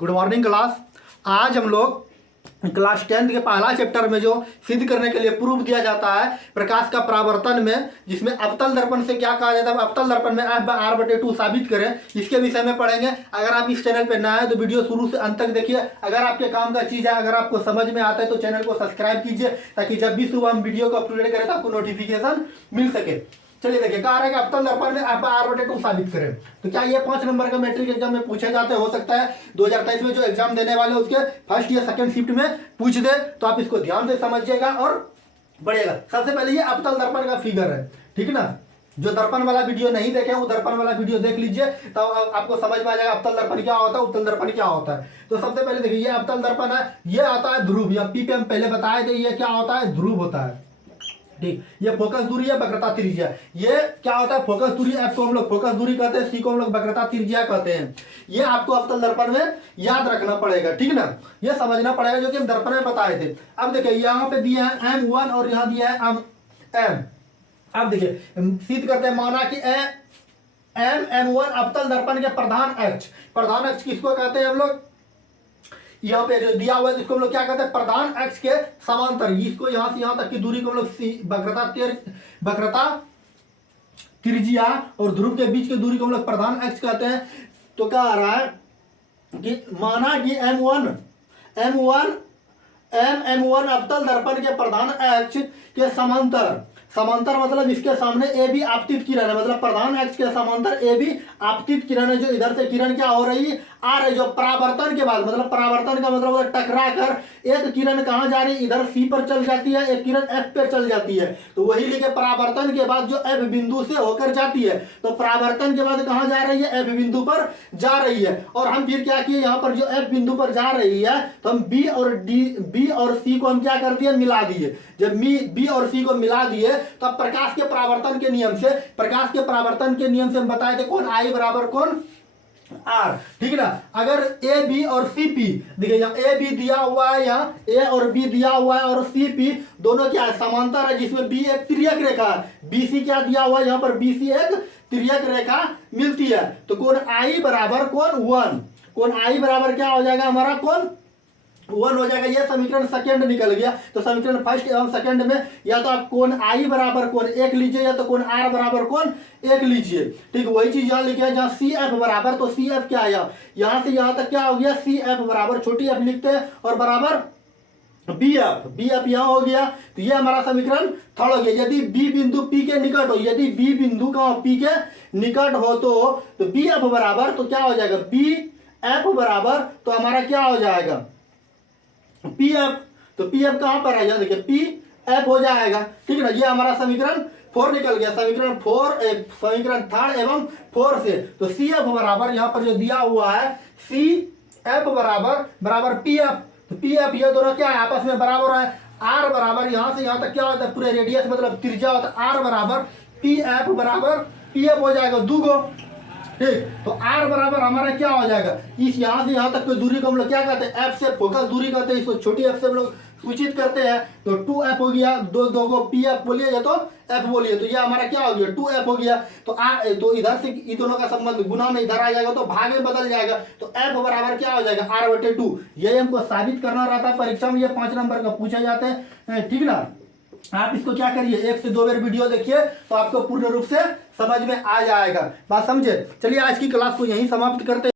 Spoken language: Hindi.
Good morning class. आज हम लोग क्लास 10 के पहला चैप्टर में जो सिद्ध करने के लिए प्रूफ दिया जाता है प्रकाश का परावर्तन में, जिसमें अवतल दर्पण से क्या कहा जाता है, अवतल दर्पण में F/R/2 साबित करें, इसके विषय में पढ़ेंगे। अगर आप इस चैनल पर नया है तो वीडियो शुरू से अंत तक देखिए। अगर आपके काम का चीज़ है, अगर आपको समझ में आता है तो चैनल को सब्सक्राइब कीजिए, ताकि जब भी सुबह हम वीडियो को अपलोड करें तो आपको नोटिफिकेशन मिल सके। चलिए देखिए, कहा रहा है कि अवतल दर्पण में F/R/2 साबित करें। तो क्या ये 5 नंबर का मैट्रिक एग्जाम में पूछे जाते हो सकता है 2023 में जो एग्जाम देने वाले उसके फर्स्ट या सेकंड शिफ्ट में पूछ दे, तो आप इसको ध्यान से समझिएगा और बढ़िएगा। सबसे पहले ये अवतल दर्पण का फिगर है, ठीक ना। जो दर्पण वाला वीडियो नहीं देखे वो दर्पण वाला वीडियो देख लीजिए, तो आपको समझ में आ जाएगा अवतल दर्पण क्या होता है, उत्तल दर्पण क्या होता है। तो सबसे पहले देखिए, ये अवतल दर्पण है, ये आता है ध्रुव, या पी पे हम पहले बताए थे, ये क्या होता है, ध्रुव होता है, ठीक। ये फोकस दूरी है, वक्रता त्रिज्या, ये क्या होता है, फोकस दूरी, F को हम लोग फोकस दूरी कहते हैं, C को हम लोग वक्रता त्रिज्या कहते हैं। ये आपको अवतल दर्पण में याद रखना पड़ेगा, ठीक ना, ये समझना पड़ेगा, जो कि हम दर्पण में बताए थे। अब देखिए यहाँ पे दिया है M1 और यहाँ दिया है M। अब देखिए सिद्ध करते हैं, माना कि M1 अवतल दर्पण के प्रधान अक्ष किसको कहते हैं हम लोग, यहाँ पे जो दिया हुआ है इसको हम लोग क्या कहते हैं, प्रधान अक्ष के समांतर, इसको यहाँ से यहाँ तक की दूरी को हम लोग वक्रता त्रिज्या और ध्रुव के बीच की दूरी को हम लोग प्रधान अक्ष कहते हैं। तो क्या आ रहा है कि माना कि M1 अवतल दर्पण के प्रधान अक्ष के समांतर मतलब इसके सामने ए बी आपतित किरण है, मतलब प्रधान अक्ष के समांतर ए बी आपतित किरण है। जो इधर से किरण क्या हो रही है, आ रही, जो परावर्तन के बाद, मतलब परावर्तन का मतलब टकरा कर एक किरण कहाँ जा रही है, इधर सी पर चल जाती है, एक किरण एफ पर चल जाती है। तो वही लिखे, परावर्तन के बाद जो एफ बिंदु से होकर जाती है, तो परावर्तन के बाद कहाँ जा रही है, एफ बिंदु पर जा रही है। और हम फिर क्या किए, यहाँ पर जो एफ बिंदु पर जा रही है तो हम बी और सी को हम क्या कर दिए, मिला दिए। जब बी और सी को मिला दिए तो प्रकाश के परावर्तन के नियम से हम बताए थे कौन आई बराबर कौन आर, ठीक ना। अगर ए बी और सी पी, देखिए यहाँ ए बी दिया हुआ है, यहाँ ए और बी दिया हुआ है, और सी पी दोनों क्या है, समांतर है, जिसमें बी एक तिर्यक रेखा है, बी सी क्या दिया हुआ है, यहाँ पर बी सी एक तिर्यक रेखा मिलती है। तो कौन आई बराबर कौन 1, कौन आई बराबर क्या हो जाएगा हमारा, कौन 1 हो जाएगा। ये समीकरण सेकंड निकल गया। तो समीकरण फर्स्ट एवं सेकंड में या तो आप कोण आई बराबर कोण 1 लीजिए, या तो कोण आर बराबर कोण 1 लीजिए, ठीक। वही चीज यहाँ लिखे है, जहाँ सी एफ बराबर, तो सी एफ क्या है, यहाँ से यहाँ तक क्या हो गया, सी एफ बराबर छोटी एफ लिखते हैं और बराबर बी एफ यहाँ हो गया। तो ये हमारा समीकरण थर्ड हो गया। यदि बी बिंदु पी के निकट हो, यदि बी बिंदु का पी के निकट हो तो बी एफ बराबर, तो क्या हो जाएगा, बी एफ बराबर, तो हमारा क्या हो जाएगा, पी एफ। तो पी एफ कहां पर है, यहाँ देखिए पी एफ हो जाएगा, ठीक ना। ये हमारा समीकरण 4 निकल गया। समीकरण थर्ड एवं 4 से, तो सी एफ बराबर यहाँ पर जो दिया हुआ है, सी एफ बराबर पी एफ। तो पी एफ ये दोनों क्या है, आपस में बराबर है। आर बराबर यहाँ से यहाँ तक क्या होता है, पूरे रेडियस मतलब त्रिज्या होता है, आर बराबर पी एफ बराबर पी एफ हो जाएगा 2 गो, ठीक। तो R बराबर हमारा क्या हो जाएगा, इस यहाँ से यहाँ तक की दूरी को हम लोग क्या कहते हैं, F से फोकस दूरी कहते हैं, इसको छोटी F से हम लोग सूचित करते हैं। तो 2F हो गया, दो को PF बोलिए या तो F बोलिए, तो ये हमारा क्या हो गया, 2F हो गया। तो इधर से इन दोनों का संबंध गुना में इधर आ जाएगा तो भाग में बदल जाएगा, तो F बराबर क्या हो जाएगा, R/2। यही हमको साबित करना रहता है, परीक्षा में ये 5 नंबर का पूछे जाते हैं, ठीक ना। आप इसको क्या करिए, 1 से 2 बार वीडियो देखिए तो आपको पूर्ण रूप से समझ में आ जाएगा, बात समझे। चलिए आज की क्लास को यहीं समाप्त करते हैं।